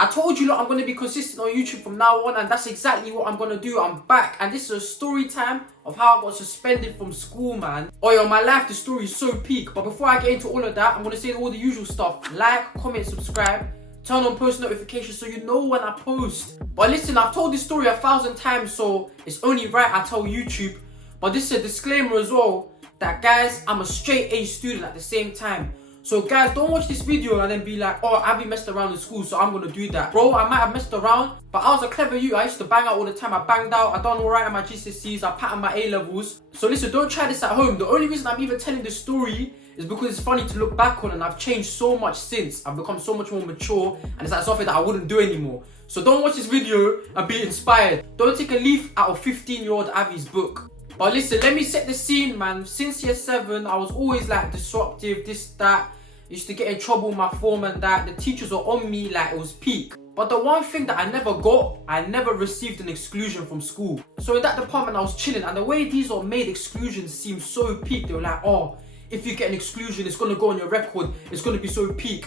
I told you, look, I'm going to be consistent on YouTube from now on, and that's exactly what I'm going to do. I'm back, and this is a story time of how I got suspended from school, man. Oh, yo, my life, the story is so peak. But before I get into all of that, I'm going to say all the usual stuff. Like, comment, subscribe, turn on post notifications so you know when I post. But listen, I've told this story 1,000 times, so it's only right I tell YouTube. But this is a disclaimer as well, that guys, I'm a straight A student at the same time. So guys, don't watch this video and then be like, oh, I've been messed around in school, so I'm gonna do that. Bro, I might have messed around, but I was a clever youth. I used to bang out all the time. I banged out, I done alright at my GCSEs, I patterned my A-levels. So listen, don't try this at home. The only reason I'm even telling this story is because it's funny to look back on, and I've changed so much since. I've become so much more mature, and it's like something that I wouldn't do anymore. So don't watch this video and be inspired. Don't take a leaf out of 15-year-old Avi's book. But listen, let me set the scene, man. Since year 7, I was always like disruptive, this, that. Used to get in trouble with my form and that. The teachers were on me like it was peak. But the one thing that I never got, I never received an exclusion from school. So in that department I was chilling, and the way these are made exclusions seemed so peak. They were like, oh, if you get an exclusion, it's gonna go on your record, it's gonna be so peak.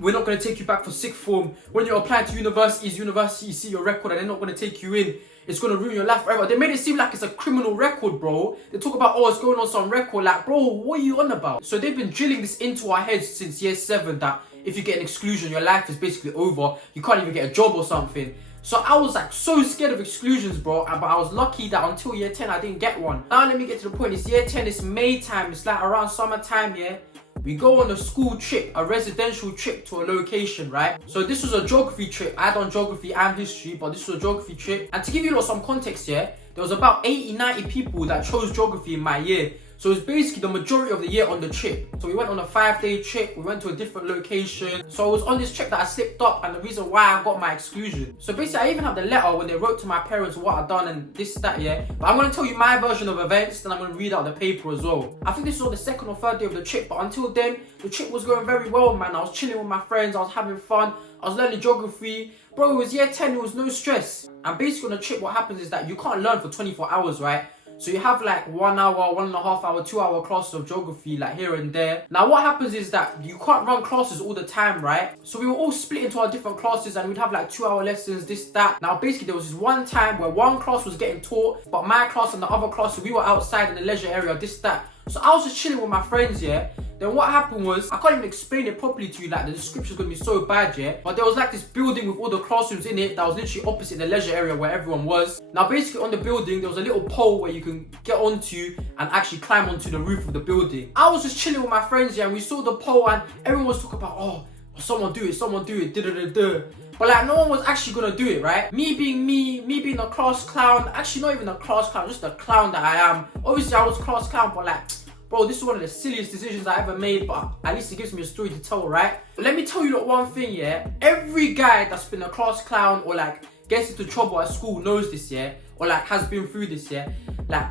We're not gonna take you back for sixth form. When you're applying to universities see your record and they're not gonna take you in. It's gonna ruin your life forever. They made it seem like it's a criminal record, bro. They talk about, oh, it's going on some record. Like, bro, what are you on about? So they've been drilling this into our heads since year 7 that if you get an exclusion, your life is basically over. You can't even get a job or something. So I was like so scared of exclusions, bro. But I was lucky that until year 10, I didn't get one. Now let me get to the point. It's year 10, it's May time. It's like around summertime, yeah. We go on a school trip, a residential trip to a location, right? So this was a geography trip. I had done geography and history, but this was a geography trip. And to give you some context here, there was about 80, 90 people that chose geography in my year. So it's basically the majority of the year on the trip. So we went on a 5-day trip, we went to a different location. So it was on this trip that I slipped up, and the reason why I got my exclusion. So basically I even have the letter when they wrote to my parents what I'd done and this, that, yeah. But I'm going to tell you my version of events, then I'm going to read out the paper as well. I think this was on the 2nd or 3rd day of the trip, but until then, the trip was going very well, man. I was chilling with my friends, I was having fun, I was learning geography. Bro, it was year 10, it was no stress. And basically on the trip, what happens is that you can't learn for 24 hours, right? So you have like 1 hour, 1.5 hour, 2 hour classes of geography, like here and there. Now what happens is that you can't run classes all the time, right? So we were all split into our different classes, and we'd have like 2 hour lessons, this, that. Now basically there was this one time where one class was getting taught, but my class and the other class, we were outside in the leisure area, this, that. So I was just chilling with my friends, yeah. Then what happened was, I can't even explain it properly to you, like the description's gonna be so bad, yeah. But there was like this building with all the classrooms in it that was literally opposite the leisure area where everyone was. Now basically on the building, there was a little pole where you can get onto and actually climb onto the roof of the building. I was just chilling with my friends, yeah, and we saw the pole and everyone was talking about, oh, someone do it, da-da-da-da. But like no one was actually gonna do it, right? Me being a class clown, actually not even a class clown, just a clown that I am. Obviously I was class clown, but like, bro, this is one of the silliest decisions I ever made, but at least it gives me a story to tell, right? But let me tell you one thing, yeah? Every guy that's been a class clown or like gets into trouble at school knows this, yeah? Or like has been through this, yeah? Like,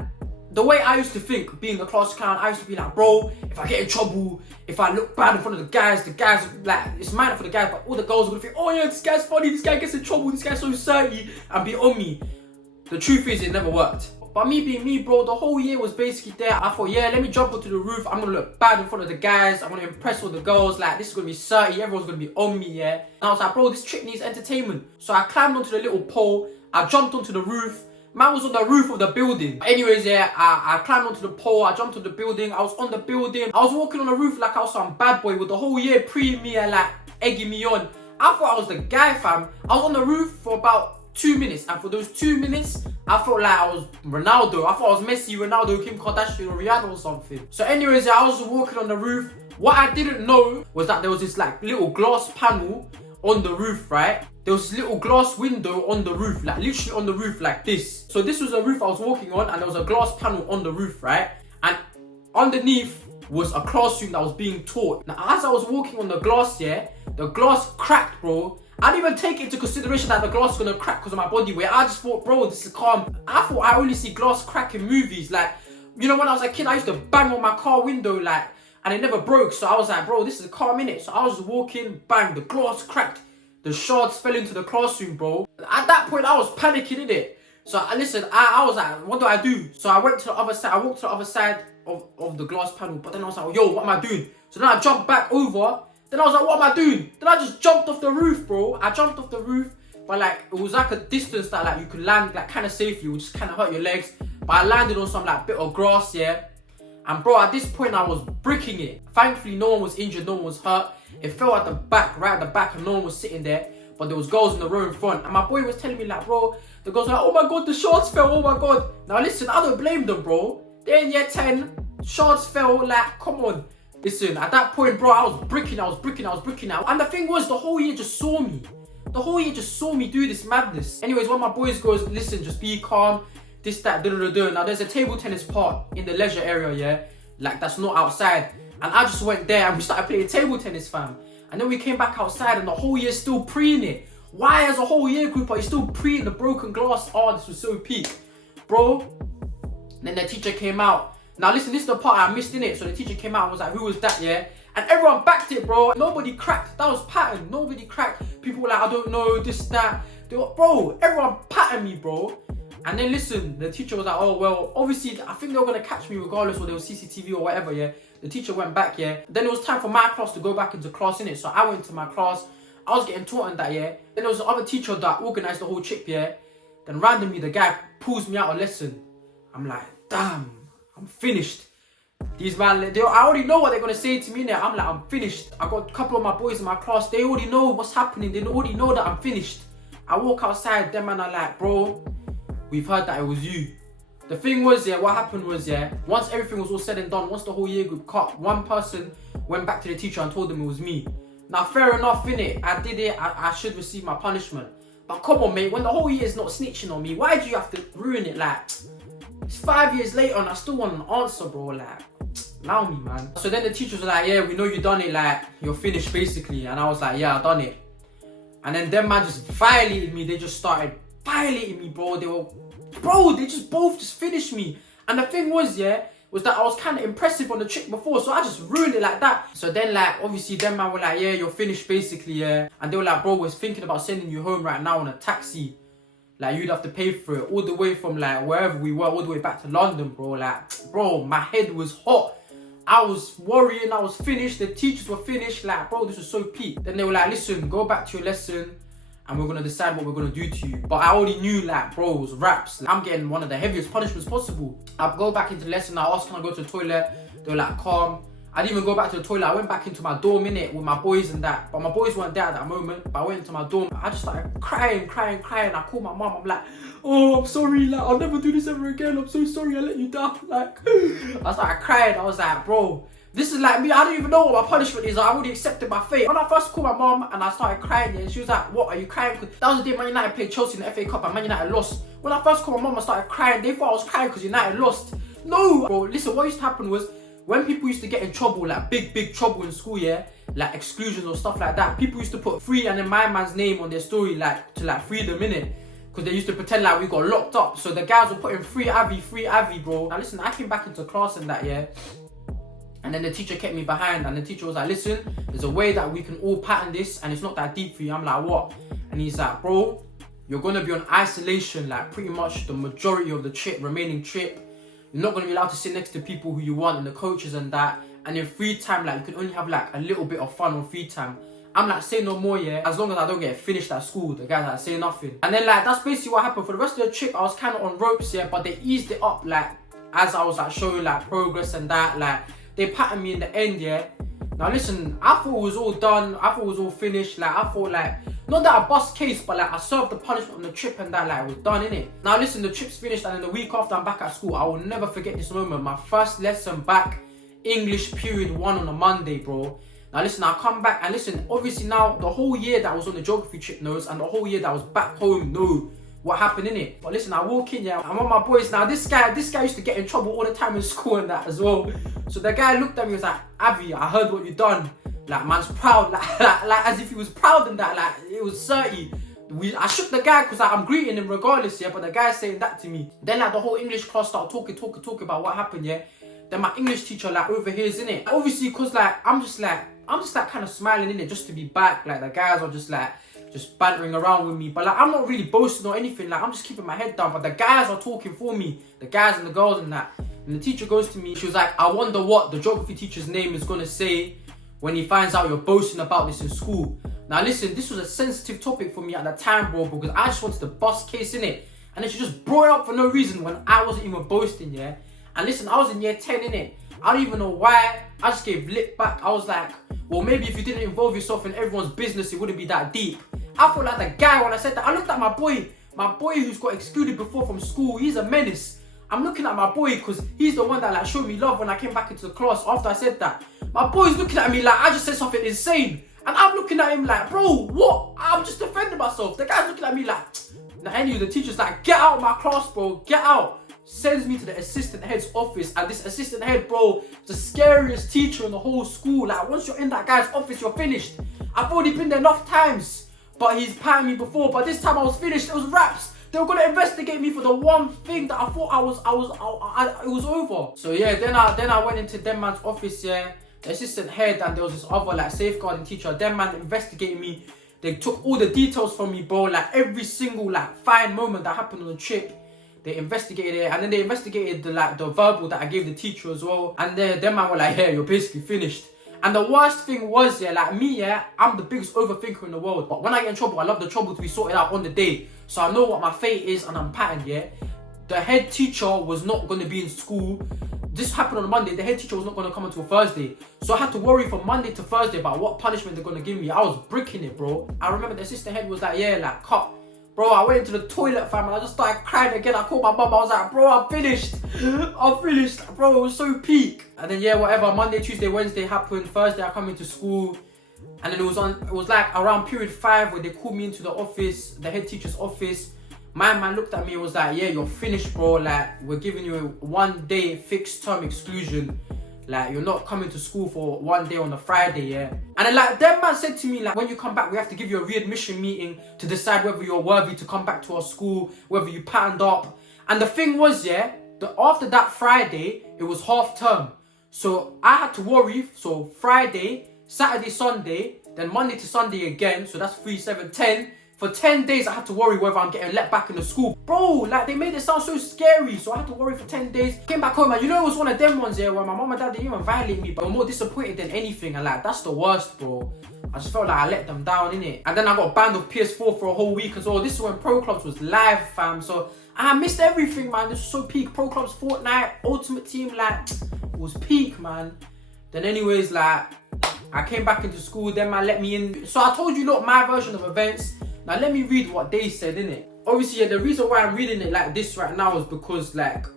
the way I used to think, being a class clown, I used to be like, bro, if I get in trouble, if I look bad in front of the guys, like, it's minor for the guys, but all the girls are gonna think, oh yeah, this guy's funny, this guy gets in trouble, this guy's so dirty, and be on me. The truth is, it never worked. But me being me, bro, the whole year was basically there. I thought, yeah, let me jump onto the roof. I'm gonna look bad in front of the guys. I'm gonna impress all the girls. Like, this is gonna be 30. Everyone's gonna be on me, yeah. And I was like, bro, this trip needs entertainment. So I climbed onto the little pole. I jumped onto the roof. Man was on the roof of the building. But anyways, yeah, I climbed onto the pole. I jumped on the building. I was on the building. I was walking on the roof like I was some bad boy with the whole year pre me and like egging me on. I thought I was the guy, fam. I was on the roof for about 2 minutes, and for those 2 minutes, I felt like I was Ronaldo. I thought I was Messi, Ronaldo, Kim Kardashian, or Rihanna or something. So anyways, I was walking on the roof. What I didn't know was that there was this like little glass panel on the roof, right? There was this little glass window on the roof, like literally on the roof like this. So this was a roof I was walking on, and there was a glass panel on the roof, right? And underneath was a classroom that was being taught. Now as I was walking on the glass, yeah, the glass cracked, bro. I didn't even take into consideration that the glass was gonna crack because of my body weight. I just thought, bro, this is calm. I thought I only see glass crack in movies. Like, you know, when I was a kid, I used to bang on my car window, like, and it never broke. So I was like, bro, this is a calm, innit? So I was walking, bang, the glass cracked. The shards fell into the classroom, bro. At that point, I was panicking, innit? So listen, I was like, what do I do? So I went to the other side. I walked to the other side of the glass panel. But then I was like, yo, what am I doing? So then I jumped back over. Then I was like, what am I doing? Then I just jumped off the roof, bro. I jumped off the roof, but like, it was like a distance that like you could land like kind of safely, which just kind of hurt your legs. But I landed on some like bit of grass, yeah. And bro, at this point I was bricking it. Thankfully, no one was injured, no one was hurt. It fell at the back, right at the back, and no one was sitting there. But there was girls in the row in front. And my boy was telling me like, bro, the girls were like, oh my God, the shards fell, oh my God. Now listen, I don't blame them, bro. They're in year 10, shards fell, like, come on. Listen, at that point, bro, I was bricking. And the thing was, the whole year just saw me. The whole year just saw me do this madness. Anyways, one of my boys goes, listen, just be calm. This, that, da-da-da-da. Now, there's a table tennis part in the leisure area, yeah? Like, that's not outside. And I just went there and we started playing table tennis, fam. And then we came back outside and the whole year's still pre-ing it. Why as a whole year group are you still pre-ing the broken glass? Oh, this was so peak. Bro. And then the teacher came out. Now, listen, this is the part I missed, innit? So the teacher came out and was like, who was that, yeah? And everyone backed it, bro. Nobody cracked. That was pattern. Nobody cracked. People were like, I don't know, this, that. Bro, everyone patterned me, bro. And then listen, the teacher was like, oh, well, obviously, I think they were going to catch me regardless, or there was CCTV or whatever, yeah. The teacher went back, yeah. Then it was time for my class to go back into class, innit? So I went to my class. I was getting taught on that, yeah. Then there was the other teacher that organised the whole trip, yeah. Then randomly, the guy pulls me out of lesson. I'm like, damn, I'm finished. These man, I already know what they're going to say to me now. I'm like, I'm finished. I got a couple of my boys in my class. They already know what's happening. They already know that I'm finished. I walk outside, them man are like, bro, we've heard that it was you. The thing was, yeah, what happened was, yeah, once everything was all said and done, once the whole year group cut, one person went back to the teacher and told them it was me. Now, fair enough, innit? I did it. I should receive my punishment. But come on, mate, when the whole year is not snitching on me, why do you have to ruin it? Like, it's 5 years later and I still want an answer, bro. Like, allow me, man. So then the teachers were like, yeah, we know you done it. Like, you're finished, basically. And I was like, yeah, I done it. And then them man just violated me. They just started violating me, bro. They just both finished me. And the thing was, yeah, was that I was kind of impressive on the trick before, so I just ruined it like that. So then, like, obviously, them man were like, yeah, you're finished, basically, yeah. And they were like, bro, we're thinking about sending you home right now on a taxi. Like, you'd have to pay for it all the way from, like, wherever we were, all the way back to London, bro. Like, bro, my head was hot. I was worrying, I was finished, the teachers were finished. Like, bro, this was so peak. Then they were like, listen, go back to your lesson and we're going to decide what we're going to do to you. But I already knew, like, bro, it was raps. Like, I'm getting one of the heaviest punishments possible. I go back into the lesson, I asked, can I go to the toilet? They were like, calm. I didn't even go back to the toilet. I went back into my dorm, innit, with my boys and that. But my boys weren't there at that moment. But I went into my dorm. I just started crying. I called my mum. I'm like, oh, I'm sorry. Like, I'll never do this ever again. I'm so sorry I let you down. Like, I started crying. I was like, bro, this is like me. I don't even know what my punishment is. I already accepted my fate. When I first called my mum and I started crying, and she was like, what, are you crying? Cause that was the day Man United played Chelsea in the FA Cup and Man United lost. When I first called my mum, I started crying. They thought I was crying because United lost. No, bro, listen, what used to happen was, when people used to get in trouble, like big trouble in school, yeah, like exclusions or stuff like that, people used to put free and then my man's name on their story, like, to like free them, innit? Because they used to pretend like we got locked up. So the guys were putting free Avi, bro. Now listen, I came back into class and that, yeah. And then the teacher kept me behind and the teacher was like, listen, there's a way that we can all pattern this and it's not that deep for you. I'm like, what? And he's like, bro, you're going to be on isolation, like pretty much the majority of the remaining trip. You're not going to be allowed to sit next to people who you want and the coaches and that. And in free time, like, you can only have like a little bit of fun on free time. I'm like, say no more, yeah. As long as I don't get finished at school, the guys like, say nothing. And then like, that's basically what happened. For the rest of the trip, I was kind of on ropes, yeah. But they eased it up, like, as I was like showing like progress and that. Like, they patted me in the end, yeah. Now listen, I thought it was all done. I thought it was all finished. Like, I thought like, not that I bust case, but like I served the punishment on the trip and that, like, it was done, innit? Now listen, the trip's finished and then the week after I'm back at school, I will never forget this moment. My first lesson back, English period 1 on a Monday, bro. Now listen, I come back and listen, obviously now the whole year that I was on the geography trip knows and the whole year that I was back home know what happened, innit? But listen, I walk in, yeah, I'm on my boys. Now this guy used to get in trouble all the time in school and that as well. So the guy looked at me and was like, Avi, I heard what you done. Like, man's proud, like as if he was proud in that, like, it was 30. I shook the guy because like, I'm greeting him regardless, yeah, but the guy's saying that to me. Then like the whole English class started talking about what happened, yeah. Then my English teacher like overhears, innit? Obviously, cause like, I'm just like kind of smiling, innit, just to be back. Like the guys are just bantering around with me. But like, I'm not really boasting or anything, like I'm just keeping my head down. But the guys are talking for me, the guys and the girls and that. And the teacher goes to me, she was like, I wonder what the geography teacher's name is gonna say when he finds out you're boasting about this in school. Now listen, this was a sensitive topic for me at that time, bro, because I just wanted to bust case in it. And then she just brought it up for no reason when I wasn't even boasting, yeah? And listen, I was in year 10, innit? I don't even know why. I just gave lip back. I was like, well, maybe if you didn't involve yourself in everyone's business, it wouldn't be that deep. I felt like the guy when I said that. I looked at my boy who's got excluded before from school. He's a menace. I'm looking at my boy because he's the one that like showed me love when I came back into the class after I said that. My boy's looking at me like I just said something insane. And I'm looking at him like, bro, what? I'm just defending myself. The guy's looking at me like, now anyway, the teacher's like, get out of my class, bro, get out. Sends me to the assistant head's office, and this assistant head, bro, is the scariest teacher in the whole school. Like, once you're in that guy's office, you're finished. I've already been there enough times, but he's patting me before. But this time I was finished. It was raps. They were gonna investigate me for the one thing that I thought it was over. So yeah, then I went into them man's office, yeah, the assistant head, and there was this other like safeguarding teacher. Them man investigated me. They took all the details from me, bro. Like every single like fine moment that happened on the trip. They investigated it, and then they investigated the verbal that I gave the teacher as well. And them man were like, yeah, you're basically finished. And the worst thing was, yeah, like me, yeah, I'm the biggest overthinker in the world. But when I get in trouble, I love the trouble to be sorted out on the day. So I know what my fate is, and I'm patterned, yeah. The head teacher was not going to be in school. This happened on a Monday. The head teacher was not going to come until Thursday. So I had to worry from Monday to Thursday about what punishment they're going to give me. I was bricking it, bro. I remember the assistant head was like, yeah, like, cut. Bro, I went into the toilet, fam, and I just started crying again. I called my mum. I was like, bro, I'm finished. I'm finished. Bro, it was so peak. And then, yeah, whatever. Monday, Tuesday, Wednesday happened. Thursday, I come into school. And then it was like around period 5 where they called me into the office, the head teacher's office. My man looked at me and was like, yeah, you're finished, bro. Like, we're giving you a 1 day fixed term exclusion. Like, you're not coming to school for 1 day on a Friday, yeah? And then, like, them man said to me, like, when you come back, we have to give you a readmission meeting to decide whether you're worthy to come back to our school, whether you patterned up. And the thing was, yeah, after that Friday, it was half term. So I had to worry. So Friday, Saturday, Sunday, then Monday to Sunday again. So that's 3, 7, 10. For 10 days, I had to worry whether I'm getting let back in the school. Bro, like, they made it sound so scary. So I had to worry for 10 days. Came back home, and you know it was one of them ones here where my mom and dad didn't even violate me, but they were more disappointed than anything. And like, that's the worst, bro. I just felt like I let them down, innit? And then I got banned off PS4 for a whole week as well. This is when Pro Clubs was live, fam. So I missed everything, man. This was so peak. Pro Clubs, Fortnite, Ultimate Team, like, it was peak, man. Then anyways, like, I came back into school. Then man let me in. So I told you, look, my version of events. Now let me read what they said, innit? Obviously, yeah, the reason why I'm reading it like this right now is because like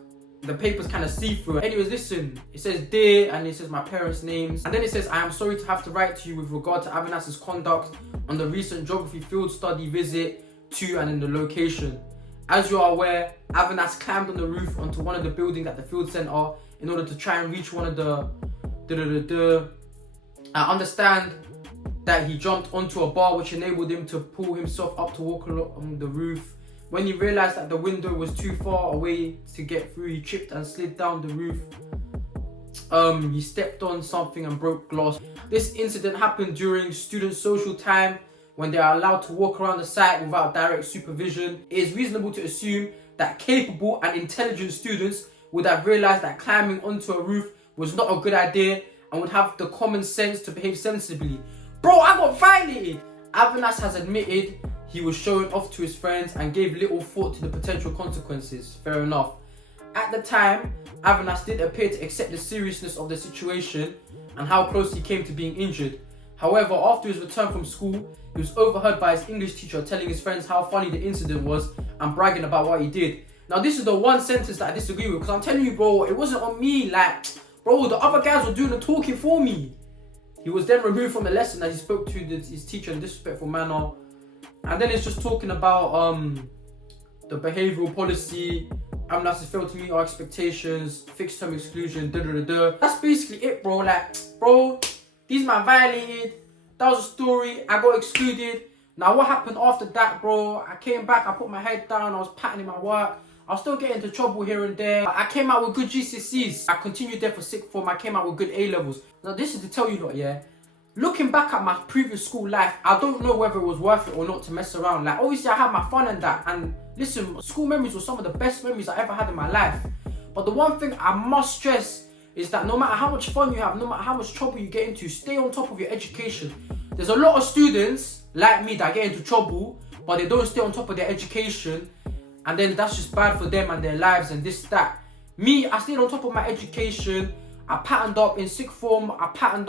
the paper's kind of see-through. Anyways, listen, it says dear, and it says my parents' names, and then it says, I am sorry to have to write to you with regard to Avanas's conduct on the recent geography field study visit to and in the location. As you are aware, Avanas climbed on the roof onto one of the buildings at the field centre in order to try and reach one of the I understand that he jumped onto a bar which enabled him to pull himself up to walk along the roof. When he realised that the window was too far away to get through, he tripped and slid down the roof. He stepped on something and broke glass. This incident happened during student social time when they are allowed to walk around the site without direct supervision. It is reasonable to assume that capable and intelligent students would have realised that climbing onto a roof was not a good idea and would have the common sense to behave sensibly. Bro, I got violated! Avanas has admitted he was showing off to his friends and gave little thought to the potential consequences. Fair enough. At the time, Avanas did appear to accept the seriousness of the situation and how close he came to being injured. However, after his return from school, he was overheard by his English teacher telling his friends how funny the incident was and bragging about what he did. Now, this is the one sentence that I disagree with, because I'm telling you, bro, it wasn't on me. Like, bro, the other guys were doing the talking for me. He was then removed from the lesson as he spoke to his teacher in a disrespectful manner. And then it's just talking about the behavioural policy. Avanas has failed to meet our expectations, fixed term exclusion, That's basically it, bro. Like, bro, these man violated. That was a story. I got excluded. Now, what happened after that, bro? I came back, I put my head down, I was patterning my work. I was still getting into trouble here and there. I came out with good GCSEs. I continued there for sixth form. I came out with good A-levels. Now, this is to tell you lot, yeah. Looking back at my previous school life, I don't know whether it was worth it or not to mess around. Like, obviously, I had my fun and that. And listen, school memories were some of the best memories I ever had in my life. But the one thing I must stress is that no matter how much fun you have, no matter how much trouble you get into, stay on top of your education. There's a lot of students like me that get into trouble, but they don't stay on top of their education, and then that's just bad for them and their lives and this, that. Me, I stayed on top of my education. I patterned up in sixth form, I patterned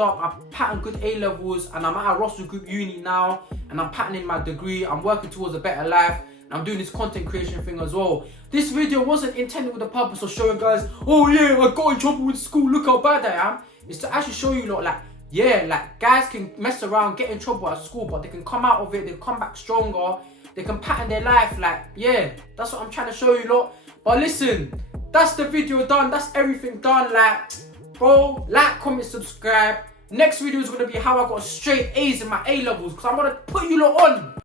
good A-levels, and I'm at a Russell Group uni now, and I'm patterning my degree. I'm working towards a better life, and I'm doing this content creation thing as well. This video wasn't intended with the purpose of showing guys, oh yeah, I got in trouble with school, look how bad I am. It's to actually show you lot, like, yeah, like, guys can mess around, get in trouble at school, but they can come out of it, they come back stronger, they can pattern their life, like, yeah, that's what I'm trying to show you lot. But listen, that's the video done, that's everything done, like, bro, like, comment, subscribe. Next video is going to be how I got straight A's in my A-levels, because I'm going to put you lot on.